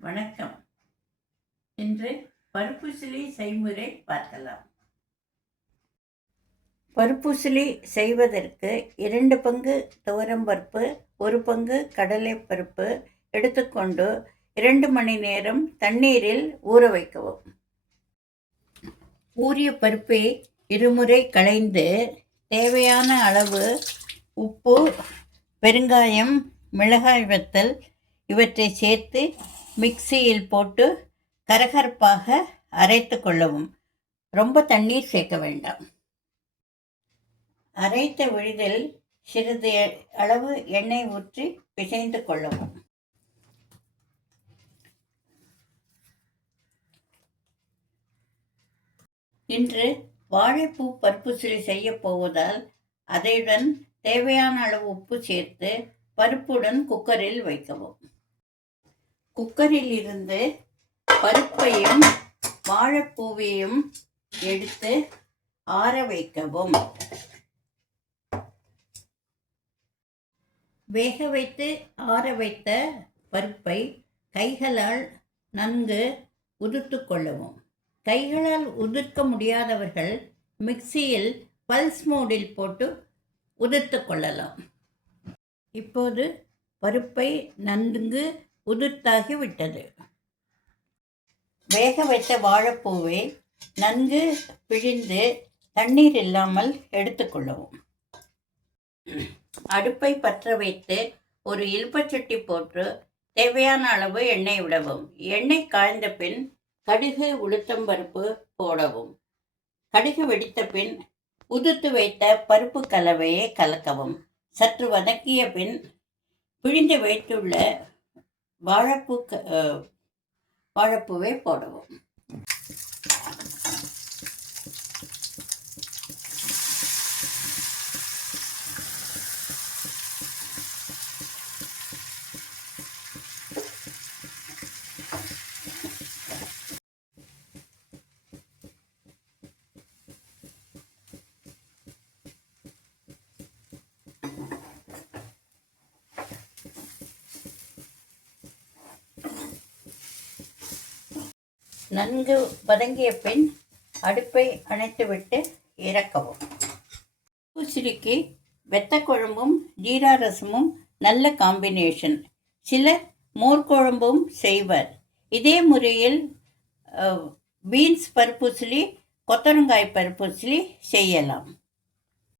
வணக்கம். இன்று பருப்புசிலி செய்முறை பார்க்கலாம். பருப்புசிலி செய்வதற்கு 2 பங்கு துவரம்பருப்பு, 1 பங்கு கடலைப்பருப்பு எடுத்துக்கொண்டு 2 மணி நேரம் தண்ணீரில் ஊற வைக்கவும். ஊறிய பருப்பை இருமுறை களைந்து தேவையான அளவு உப்பு, பெருங்காயம், மிளகாய் வத்தல் இவற்றை சேர்த்து மிக்சியில் போட்டு கரகரப்பாக அரைத்து கொள்ளவும். ரொம்ப தண்ணீர் சேர்க்க வேண்டாம். அரைத்த விழுதில் சிறிது அளவு எண்ணெய் ஊற்றி பிசைந்து கொள்ளவும். இன்று வாழைப்பூ பருப்புசிலி செய்ய போவதால் அதையுடன் தேவையான அளவு உப்பு சேர்த்து பருப்புடன் குக்கரில் வைக்கவும். குக்கரில் இருந்து பருப்பையும் வாழைப்பூவையும் எடுத்து ஆற வைக்கவும். வேக வைத்து ஆற வைத்த பருப்பை கைகளால் நன்கு உதிர்த்து கொள்ளவும். கைகளால் உதிர்க்க முடியாதவர்கள் மிக்சியில் பல்ஸ் மோடில் போட்டு உதிர்த்து கொள்ளலாம். இப்போது பருப்பை நன்கு உதிர்த்தாகி விட்டது. வேக வைத்த வாழைப்பூவை நன்கு பிழிந்து தண்ணீர் இல்லாமல் எடுத்துக்கொள்ளவும். அடுப்பை பற்ற வைத்து ஒரு இலுப்பச்சட்டி போட்டு தேவையான அளவு எண்ணெய் விடவும். எண்ணெய் காய்ந்த பின் கடுகு, உளுத்தம்பருப்பு போடவும். கடுகு வெடித்த பின் உதிர்த்து வைத்த பருப்பு கலவையை கலக்கவும். சற்று வதக்கிய பின் பிழிந்து வைத்துள்ள வாழைப்பூவை போடவும். நன்கு வதங்கிய பின் அடுப்பை அணைத்துவிட்டு இறக்கவும். பருப்புசிலிக்கு வெத்தக்குழம்பும் ஜீரா ரசமும் நல்ல காம்பினேஷன். சிலர் மோர் குழம்பும் செய்வர். இதே முறையில் பீன்ஸ் பருப்புசிலி, கொத்தவரங்காய் பருப்புசிலி செய்யலாம்.